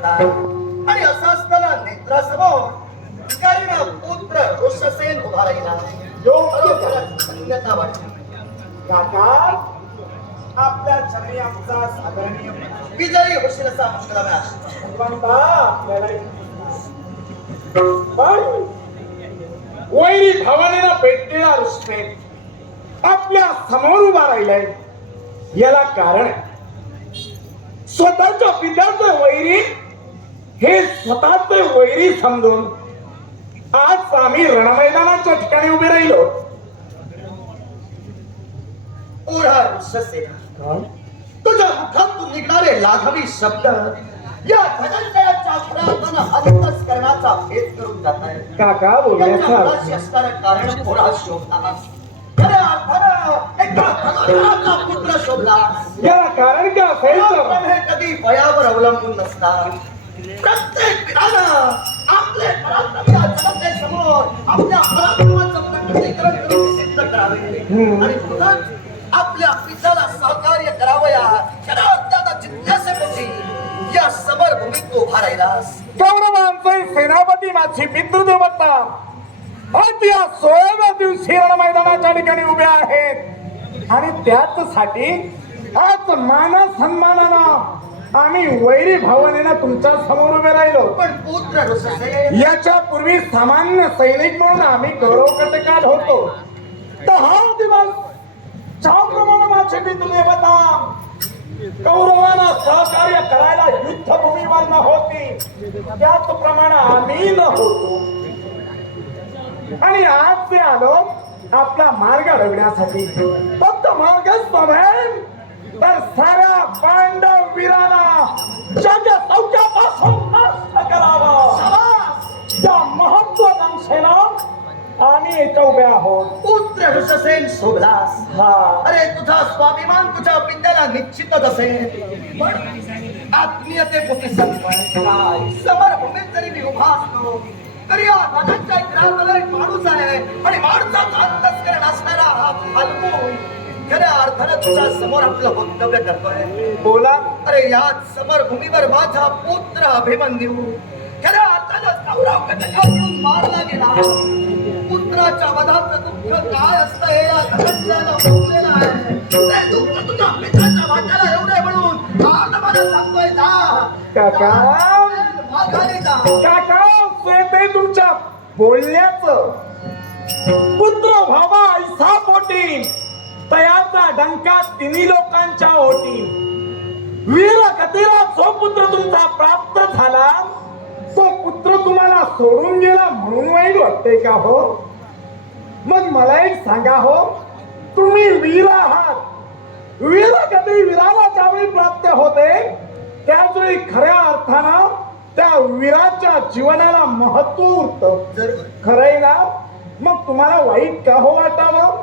करतात. आणि असं असताना नेत्रासमोर भिकारीणा पुत्र ऋषसेन उभा राहिला. योग्य धन्यता वाटली. काका आपल्या चरणी आमचा सादरणीय विजयी होशील असा मुलगा मिळाला भगवंता आपल्याला पण वैरी भावानेला भेटलेला रुसते आपल्यासमोर उभा राहिलाय. याला कारण स्वतःच्या पित्याचं वैरी हे स्वतःच वैरी समजून आज आम्ही रणमैदानाच्या ठिकाणी उभे राहिलो. तुझ्या मुखातून निघणारे लाघवी शब्द या धनंजयाच्या करण्याचा भेद करून जात आहे काका त्यांच्या बोलण्याचा मुलाशी असणारं कारण थोडा शोधला खऱ्या अर्थानं एका धनुर्धराचा पुत्र शोधला याला कारण असेल हे कधी वयावर अवलंबून नसतात प्रत्येक पिढानं आपले आपल्या पराक्रमाचं प्रकटीकरण करून सिद्ध करावे आणि म्हणूनच आपल्या पित्याला सहकार्य करावया खऱ्या अर्थानं जिज्ञासेपोटी या समरभूमीत तू उभा राहिलास कौरवांचे सेनापती माझी पितृदेवता. आज या सोळाव्या दिवशी रण मैदानाच्या ठिकाणी उभे आहेत. आणि त्याच साठी आज मान सन्मानानं आम्ही वैरी भावनेनं तुमच्यासमोर उभे राहिलो. पण पुत्र ऋषसेन याच्या पूर्वी सामान्य सैनिक म्हणून आम्ही गौरव कटकात होतो. तर हा दिवस ज्याप्रमाणे माझे पितृदेवता कौरवांना सहकार्य करायला युद्धभूमीवर न होती त्याचप्रमाणे आम्ही न होतो आणि आज ते आलो आपला मार्ग अडवण्यासाठी फक्त मार्गच नव्हे तर साऱ्या इथं उभे आहोत? पुत्र ऋषसेन शोभलास हा. अरे तुझा स्वाभिमान तुझ्या पित्याला निश्चितच असेल. पण आत्मीयते काय? समरभूमीत जरी मी उभा असलो तरी या राजाच्या ग्रहाला एक माणूस आहे. आणि माणसाचा अंतस्करण असणारा हा फाल्गुन खऱ्या अर्थानं तुझ्या समोर आपलं वक्तव्य करतोय. बोला. अरे याच समरभूमीवर माझा पुत्र अभिमन्यू. खऱ्या अर्थानं कटकावरून मारला गेला. पुत्राच्या वधाचं दुःख काय असतं हे या धनंजयाला भोगलेलं आहे ते दुःख तुझ्या मित्राच्या वाट्याला येऊ नये म्हणून आज मला सांगतोय जा. काका. माघारी जा. काका ते तुमच्या बोलण्याचं. पुत्र भावा ऐसा पोटी तयाचा डंका तिन्ही लोकांच्या ओटी वीर गतीला जो पुत्र तुमचा प्राप्त झाला तो पुत्र तुम्हाला सोडून गेला म्हणून वाईट वाटते का हो? मग मला एक सांगा हो. तुम्ही वीर आहात. वीर गती वीराला ज्यावेळी प्राप्त होते त्यावेळी खऱ्या अर्थानं त्या वीराच्या जीवनाला महत्त्व उरतं खरंय ना? मग तुम्हाला वाईट का हो वाटावं?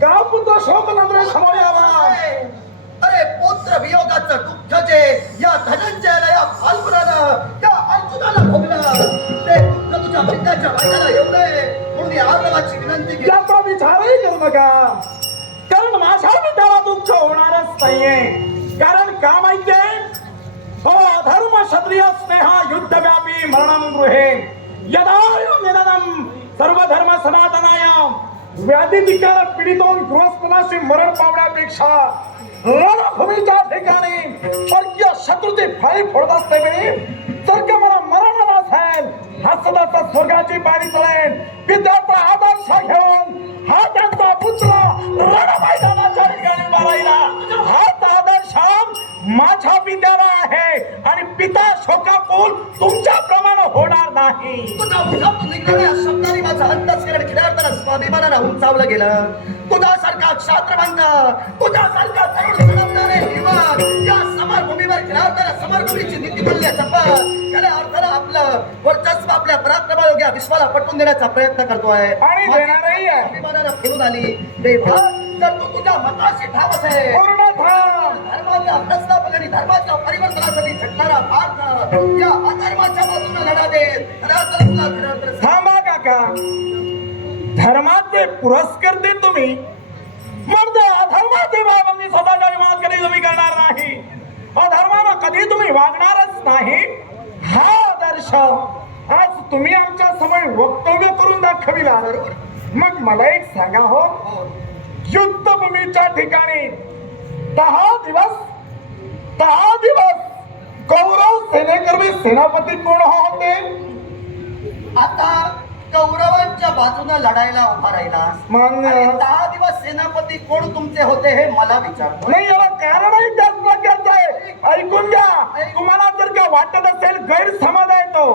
का पुत्र शोक नंतर समोर यावा. अरे पुत्र वियोगाचं दुःख जे या धनंजयाला या फाल्गुनानं या अर्जुनाला भोगलं. ते दुःख तुझ्या पित्याच्या वाट्याला येऊ नये. म्हणून विनंती केली याचा विचारही करू नका. कारण माझ्या विचारा दुःख होणारच नाहीये. कारण का माहितीये? हो अधर्म क्षत्रिय स्नेहा युद्ध व्यापी मरणम गृहे यदायु निधनम सर्व धर्म सनातनाय. व्याधी पीडितोन गृहस्थनाशी मरण पावण्यापेक्षा रणभूमीच्या ठिकाणी परकीय शत्रूचे फळे फोडत असते वेळी जर का मला मरण आलं असेल स्वर्गाची पाणी चढेल विद्यार्थी आदर्श घेऊन हा त्यांचा पुत्र रणमैदानाच्या ठिकाणी मारायला. हाच आदर्श माझ्या पित्याला आहे. आणि पिता शोकाकुल तुमच्या प्रमाणे होणार नाही. तुझ्या मुखातून अंतस्करण खिडारताना स्वाभिमानानं उंचावलं गेलं. तुझ्यासारखा क्षात्रवंत तुझ्यासारखा तरुण सडकणारे या नीती खऱ्या अर्थानं आपलं वर्चस्व आपल्या पराक्रमायोग्य विश्वाला पटवून देण्याचा प्रयत्न करतोय आणि देणारही आहे. अभिमानानं फिरून आली. देवा जर तू तुझ्या मताशी ठाव असेल पूर्ण थांब. धर्माच्या प्रस्थापन आणि धर्माच्या परिवर्तनासाठी झटणारा भारत या अधर्माच्या बाजूने लढा देत खऱ्या अर्थानं तुला खऱ्या अर्थानं थांबा काका. धर्माचे पुरस्कर्ते तुम्ही. मग ते अधर्माचे बाबंदी स्वतःच्या विमानात कधी तुम्ही करणार नाही. अधर्मानं कधी तुम्ही वागणारच नाही. हा आदर्श आज तुम्ही आमच्यासमोर वक्तव्य करून दाखविला. मग मला एक सांगा हो. युद्धभूमीच्या ठिकाणी दहा दिवस दहा दिवस कौरव सेनेकर्मी सेनापती कोण होते? आता कौरवांच्या बाजूने लढायला उभा राहिला. आणि दहा दिवस सेनापती कोण तुमचे होते हे मला विचारतो नाही याला कारणही त्याच प्रकारचं आहे. ऐकून घ्या. तुम्हाला जर का वाटत असेल गैरसमज आहे तो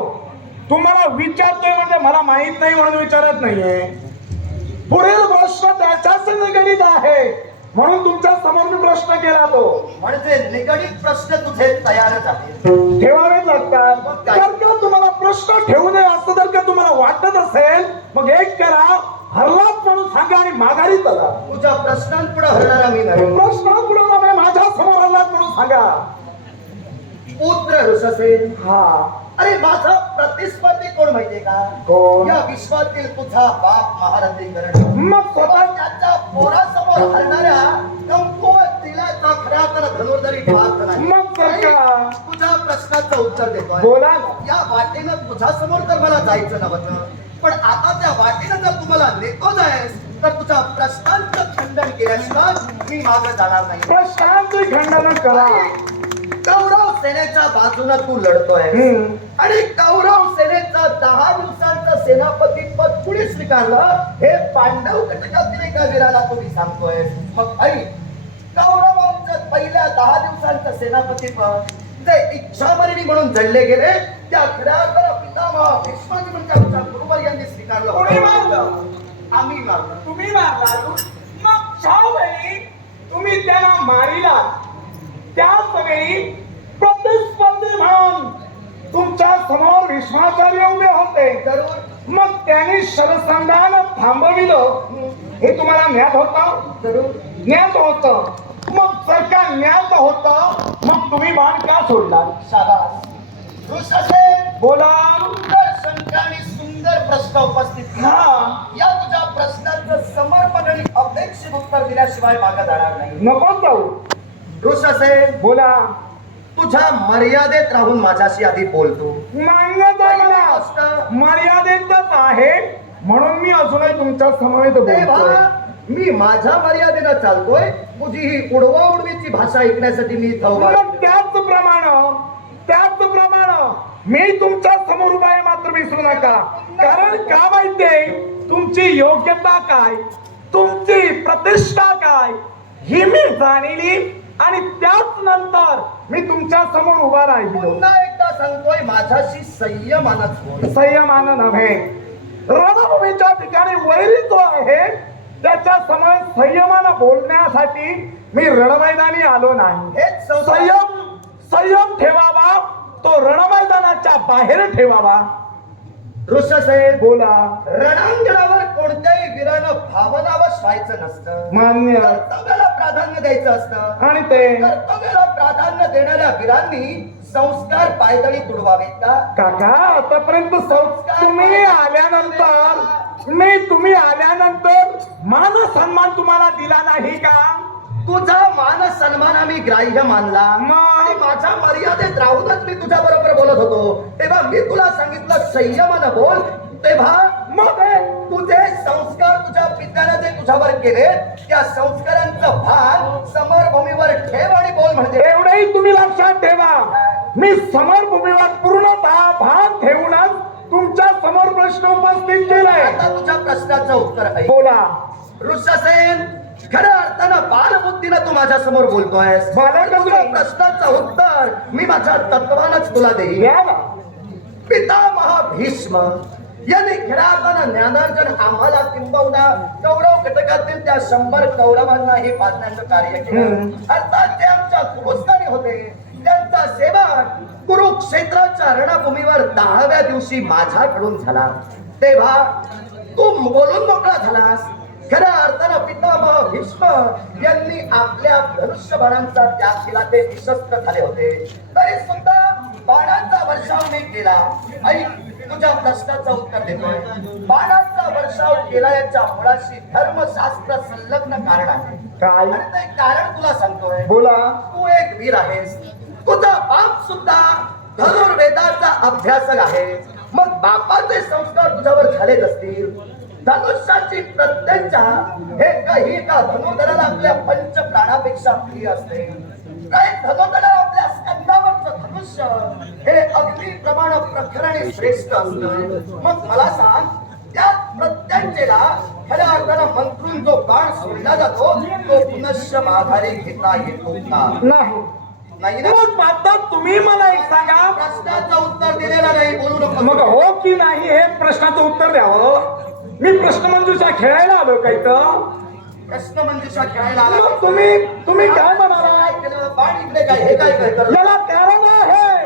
तुम्हाला विचारतोय म्हणजे मला माहीत नाही म्हणून विचारत नाहीये. पुढील प्रश्न त्याच्याच निगडीत आहे. म्हणून तुमच्यासमोर मी प्रश्न केला तो. म्हणजे निगडीत प्रश्न तुझे तयारच आहेत ठेवावेच लागतात? जर का तुम्हाला प्रश्न ठेवू नये असं जर का तुम्हाला वाटत असेल मग एक करा. हरलाच म्हणून सांगा आणि माघारी चला. तुझ्या प्रश्नांपुढे हरणारा मी नाही. प्रश्न पुढे माझ्यासमोर हरलाच म्हणून सांगा. पुत्र ऋषसेन हा. अरे माझा प्रतिस्पर्धी कोण माहितीये का? कोण? या विश्वातील तुझा बाप महारथी करण मग स्वतः त्याच्या पोरासमोर हरणाऱ्या कमकुवत तिलाचा खऱ्या तर धनुर्धरी पाहत नाही मग तर का? तुझ्या प्रश्नाचं उत्तर देतोय. बोला ना. या वाटेनं तुझ्या समोर तर मला जायचं नव्हतं. पण आता त्या वाटेनं जर तुम्हाला नेतो जायस तर तुझ्या प्रश्नांचं खंडन केल्याशिवाय मी मागे जाणार नाही. प्रश्नांचे खंडन करा. कौरव सेनेच्या बाजूनं तू लढतोय. आणि कौरव सेनेचं दहा दिवसांचं सेनापती पद कुणी स्वीकारलं? हे पांडव घटकातील एका वीराला तुम्ही सांगतोय. मग आई कौरवांचं पहिल्या दहा दिवसांचं सेनापती पद जे इच्छामरणी म्हणून जडले गेले त्या खऱ्या अर्थानं पितामह भीष्माजी म्हणजे आमच्या गुरुवर यांनी स्वीकारलं. कोणी मारलं? आम्ही मारलं. तुम्ही मारला मग शाहूबाई तुम्ही त्यांना मारिला. त्याच वेळी प्रतिस्पर्धी म्हणून तुमच्यासमोर भीष्माचार्य उभे होते. जरूर मग त्यांनी शरसंधान थांबविलं. हे तुम्हाला ज्ञात होतं? ज्ञात होतं. मग जर का ज्ञात होतं मग तुम्ही बाण का सोडला बोला. सुंदर शंका आणि सुंदर प्रश्न उपस्थित. हा. या तुझ्या प्रश्नाचं समर्पण आणि अपेक्षित उत्तर दिल्याशिवाय मागे जाणार नाही. नको जाऊ. ऋषसेन बोला तुझ्या मर्यादेत राहून माझ्याशी आधी बोलतो। मर्यादेतच आहे म्हणून मी अजूनही तुमच्या समवेत बोलतोय. मी माझ्या मर्यादेनं चालतोय तुझी ही उडवा उडवीची भाषा ऐकण्यासाठी मी इथं उभा मग त्याचप्रमाणे त्याचप्रमाणे मी तुमच्यासमोर उभा आहे मात्र विसरू नका. कारण का माहितीये तुमची योग्यता काय तुमची प्रतिष्ठा काय ही मी जाणली. आणि त्याच नंतर मी तुमच्यासमोर उभा राहिलो. पुन्हा एकदा सांगतोय माझ्याशी संयमानच बोल. संयमानं नव्हे. रणभूमीच्या ठिकाणी वैरी जो आहे त्याच्यासमोर संयमानं बोलण्यासाठी मी रणमैदानी आलो नाही. हेच संयम संयम ठेवावा तो रणमैदानाच्या बाहेर ठेवावा. ऋषसेन बोला रणांगणावर कोणत्याही वीरानं भावनावश व्हायचं नसतं. मान्य. कर्तव्याला प्राधान्य द्यायचं असतं. आणि ते. कर्तव्याला प्राधान्य देणाऱ्या वीरांनी संस्कार पायदळी तुडवावेत का? काका आतापर्यंत संस्कार तुम्ही आल्यानंतर मी तुम्ही आल्यानंतर मान सन्मान तुम्हाला दिला नाही का? तुझा मान सन्मान आम्ही ग्राह्य मानला? आणि माझ्या मर्यादेत राहूनच मी तुझ्या बरोबर बोलत होतो. तेव्हा मी तुला सांगितलं संयमानं बोल. तेव्हा मग तुझे संस्कार तुझ्या पित्याने जे तुझ्यावर केले त्या संस्कारांचं भान समरभूमीवर ठेव आणि बोल म्हणजे. एवढंही तुम्ही लक्षात ठेवा. मी समरभूमीवर पूर्णतः भान ठेवूनच तुमच्यासमोर प्रश्न उपस्थित केलाय. आता तुझ्या प्रश्नाचं उत्तर आहे. बोला. ऋषसेन खऱ्या अर्थानं बालबुद्धीनं तू माझ्यासमोर बोलतोयस तुझ्या नाही. प्रश्नाचं उत्तर मी माझ्या तत्वानच तुला देईन. पितामह भीष्म यांनी खऱ्या अर्थानं ज्ञानार्जन आम्हाला किंबहुना कौरव घटकातील त्या शंभर कौरवांना हे पाजण्याचं कार्य केलं. अर्थात ते आमच्या कुरुस्तानी होते. त्यांचा सेवक कुरुक्षेत्राच्या रणभूमीवर दहाव्या दिवशी माझ्याकडून झाला. तेव्हा तू बोलून मोकळा झालास. खऱ्या अर्थानं पितामह भीष्म यांनी आपल्या धनुष्यबाणांचा त्याग केला ते विशस्त्र झाले होते. तरी सुद्धा बाणांचा वर्षाव मी केला. ऐक तुझ्या प्रश्नाचं उत्तर देतोय. बाणांचा वर्षाव केला याच्या मुळाशी धर्मशास्त्र संलग्न कारण आहे. काय? आणि ते कारण तुला सांगतोय. बोला. तू एक वीर आहेस. तुझा बाप सुद्धा धनुर्वेदाचा अभ्यासक आहे. मग बापाचे संस्कार तुझ्यावर झालेच असतील. धनुष्याची प्रत्यंचा हे काही का? धनुधराला आपल्या पंच प्राणापेक्षा प्रिय असते. काय? धनुधरा आपल्या स्कंदावरचं धनुष्य हे अग्निप्रमाण प्रखर आणि श्रेष्ठ असतं. मग मला सांग त्या प्रत्यंचेला खऱ्या अर्थानं मंत्रून जो बाण सोडला जातो तो पुनश्च माघारी घेता येतो का नाही. नाही ना? मग आता तुम्ही मला एक सांगा. प्रश्नाचं उत्तर दिलेलं नाही बोलू नको. मग हो की नाही हे प्रश्नाचं उत्तर द्यावं? मी प्रश्नमंजुषा खेळायला आलो का इथं? प्रश्न मंजुषा खेळायला आला. मग तुम्ही तुम्ही काय म्हणाला काय केलं? बाण इकडे काय? हे काय काय करलं? याला कारण आहे.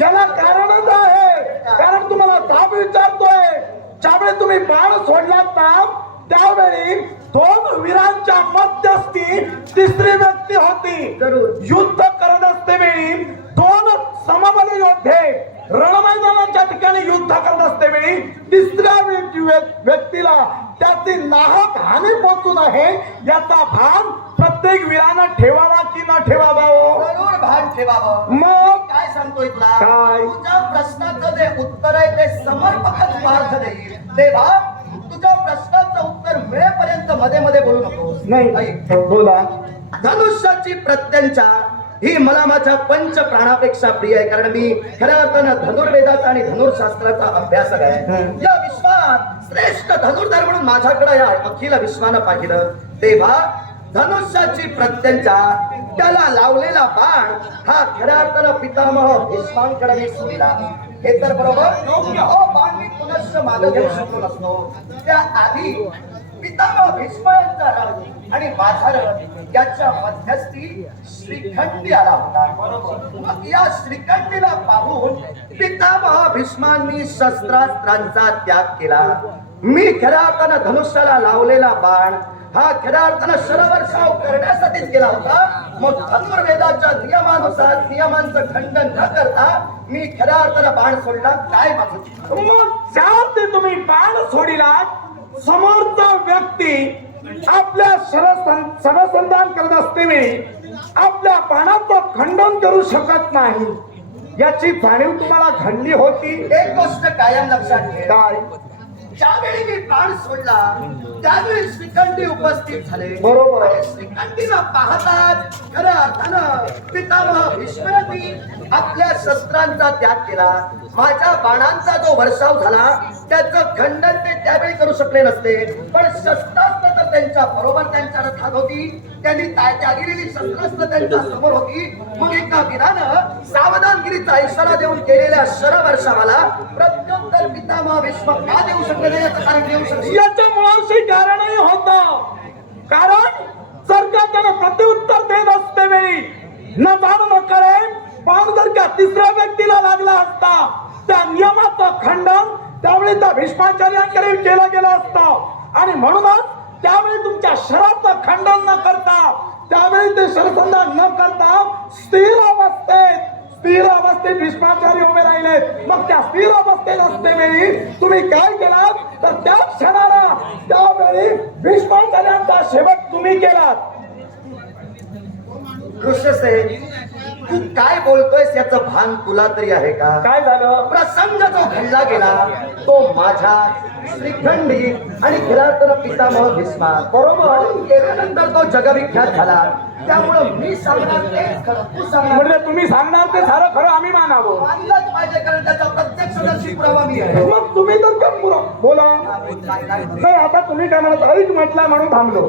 याला कारणच आहे. कारण तुम्हाला दाब विचारतोय. ज्यावेळी तुम्ही बाण सोडलात ना त्यावेळी दोन वीरांच्या मध्यस्थी तिसरी व्यक्ती होती. जरूर. युद्ध करत असते वेळी दोन समबल योद्धे. रणमैदानाच्या ठिकाणी युद्ध करत असते वेळी तिसऱ्या व्यक्ती- व्यक्- व्यक्तीला त्याची नाहक हानी पोचू नये याचा भान प्रत्येक वीरानं ठेवावा की न ठेवावा हो? जरूर भान ठेवावं. मग? काय सांगतो इथला? काय? तुझ्या प्रश्नाचं जे उत्तर आहे ते समर्पक स्वार्थ देईल. तेव्हा तुझ्या प्रश्नाचं उत्तर मिळेपर्यंत मध्ये मध्ये बोलू नको नाही बोला. धनुष्याची प्रत्यंचा ही मला माझ्या पंच प्राणापेक्षा प्रिय आहे. कारण मी खऱ्या अर्थानं धनुर्वेदाचा आणि धनुर्शास्त्राचा अभ्यासक आहे. या विश्वात श्रेष्ठ धनुर्धर म्हणून माझ्याकडे या अखिल विश्वानं पाहिलं. तेव्हा धनुष्याची प्रत्यंचा त्याला लावलेला बाण हा खऱ्या अर्थानं पितामह भीष्मांकडे मी सोडला. हे तर बरोबर बाण मी पुनश्च मागं घेऊ शकलो नसतो त्या आधी पितामह भीष्म यांचा आणि माझा याच्या मध्यस्थी श्रीखंडी आला होता. मग या श्रीखंडीला पाहून पितामह भीष्मांनी शस्त्रास्त्रांचा त्याग केला. मी खऱ्या अर्थानं धनुष्याला लावलेला बाण हा खऱ्या अर्थानं शरवर्षाव करण्यासाठीच केला होता. मग धनुर्वेदाच्या नियमानुसार नियमांचं खंडन न करता मी खऱ्या अर्थानं बाण सोडला. काय माझं मग ज्या ते तुम्ही बाण सोडिलात? समोरचा व्यक्ती आपल्या शरसंधान करत असते. वेळी आपल्या बाणाचं खंडन करू शकत नाही. याची जाणीव तुम्हाला घडली होती. एक गोष्ट कायम लक्षात काय? ज्यावेळी मी बाण सोडला त्यावेळी श्रीखंडी उपस्थित झाले. बरोबर. श्रीखंडीला पाहताच खऱ्या अर्थानं पितामह भीष्मांनी आपल्या शस्त्रांचा त्याग केला. माझ्या बाणांचा जो वर्षाव झाला त्याचं खंडन ते त्यावेळी करू शकले नसते. पण शस्त्रास्त्र तर त्यांच्या बरोबर त्यांच्या रथात होती. त्यांनी त्या- त्यागिलेली शस्त्रास्त्र त्यांच्यासमोर होती. मग एका वीरानं सावधानगिरीचा इशारा देऊन केलेल्या शरवर्षावाला प्रत्युत्तर पितामह भीष्म का देऊ शकले नाही याचं कारण देऊ शकले याच्या मुळाशी कारणही होत. कारण जर का त्यानं प्रत्युत्तर देत असते वेळी न बाण न कळे बाण जर का तिसऱ्या व्यक्तीला लागला असता त्या नियमाचं खंडन त्यावेळी त्या भीष्माचार्यांकडे केलं गेलं असतं. आणि म्हणूनच त्यावेळी तुमच्या शराचं खंडन न करता त्यावेळी ते शरसंधान न करता स्थिर अवस्थेत स्थिर अवस्थेत भीष्माचार्य उभे राहिले. मग त्या स्थिर अवस्थेत असतेवेळी तुम्ही काय केलात? तर त्या क्षणाला त्यावेळी भीष्माचार्यांचा शेवट तुम्ही केलात. तू काय बोलतोयस याचं भान तुला तरी आहे का? काय झालं? प्रसंग जो घडला गेला तो माझ्या श्रीखंडी आणि खिलातर पितामह भीष्मा बरोबर. केल्यानंतर तो जगविख्यात झाला. त्यामुळं मी सांगणार तेच खरं तू सांगणार. म्हणजे तुम्ही सांगणार ते सारं खरं आम्ही मानावं. मानलंच पाहिजे कारण त्याचा प्रत्यक्षदर्शी पुरावा मी आहे. मग तुम्ही तर का पुरा- बोला. नाही आता तुम्ही काय म्हणत ऐक म्हटलं म्हणून थांबलो.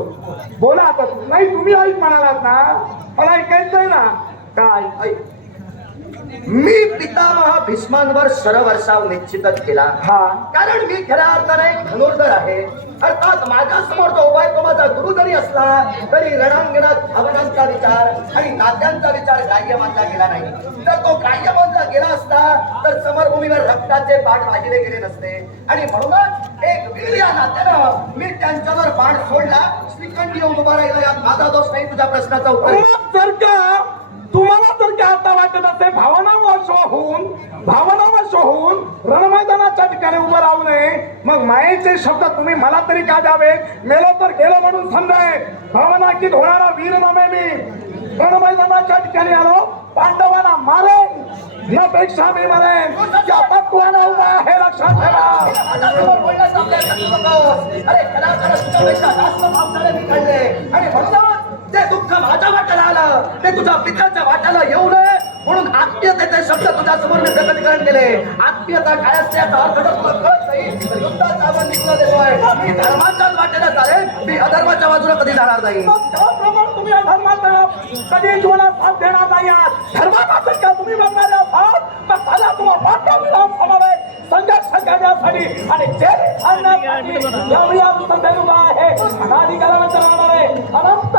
बोला आता. तुम्ही. नाही तुम्ही ऐक म्हणालात ना. मला ऐकायचंय ना. काय. मी पितामह भीष्मांवर शरवर्षाव निश्चितच केला. हा. कारण मी खऱ्या अर्थाने एक धनुर्धर आहे. अर्थात माझ्यासमोर जो उभा तो माझा गुरु जरी असला तरी रणांगणात भावनांचा विचार आणि नात्यांचा विचार ग्राह्य मानला गेला नाही. जर तो ग्राह्य मानला गेला असता तर समरभूमीवर रक्ताचे पाठ वाहिले गेले नसते. आणि म्हणूनच एक वीर या नात्यानं मी त्यांच्यावर बाण सोडला. श्रीखंड येऊन उभा राहिला यात माझा दोष नाही तुझ्या प्रश्नाचा उत्तर. तुम्हाला जर का आता वाटत असते भावनावश होऊन भावनावश होऊन रणमैदानाच्या ठिकाणी उभं राहू नये. मग मायेचे शब्द तुम्ही मला तरी का द्यावे मेलो तर गेलो म्हणून समजाय. भावना की होणारा वीर नमे मी. रणमैदानाच्या ठिकाणी आलो पांडवांना मारेन. यापेक्षा मी म्हणेन की आता कोण उभा आहे लक्षात ठेवा. अरे कलाकार आणि म्हणून ते दुःख माझ्या वाट्याला आलं. ते तुझ्या मित्राच्या वाट्याला येऊ नये. म्हणून आत्मीयतेचे शब्द तुझ्या समोर मी प्रकटीकरण केले आत्मीयता काय असते याचा अर्थ तुला कळत नाही. तर युद्धाचा आपण निघून देतोय मी धर्माच्याच वाटेला चालेल. मी अधर्माच्या बाजूला कधी जाणार नाही. त्याप्रमाणे तुम्ही कधी तुम्हाला साथ देणार नाही आहात. धर्माचा का तुम्ही बघणारे आहात. तर चला तुम्हाला वाटतं विधान समावेश संघर्ष करण्यासाठी आणि जे आणण्यासाठी यावेळी आहे. राहणार आहे अनंत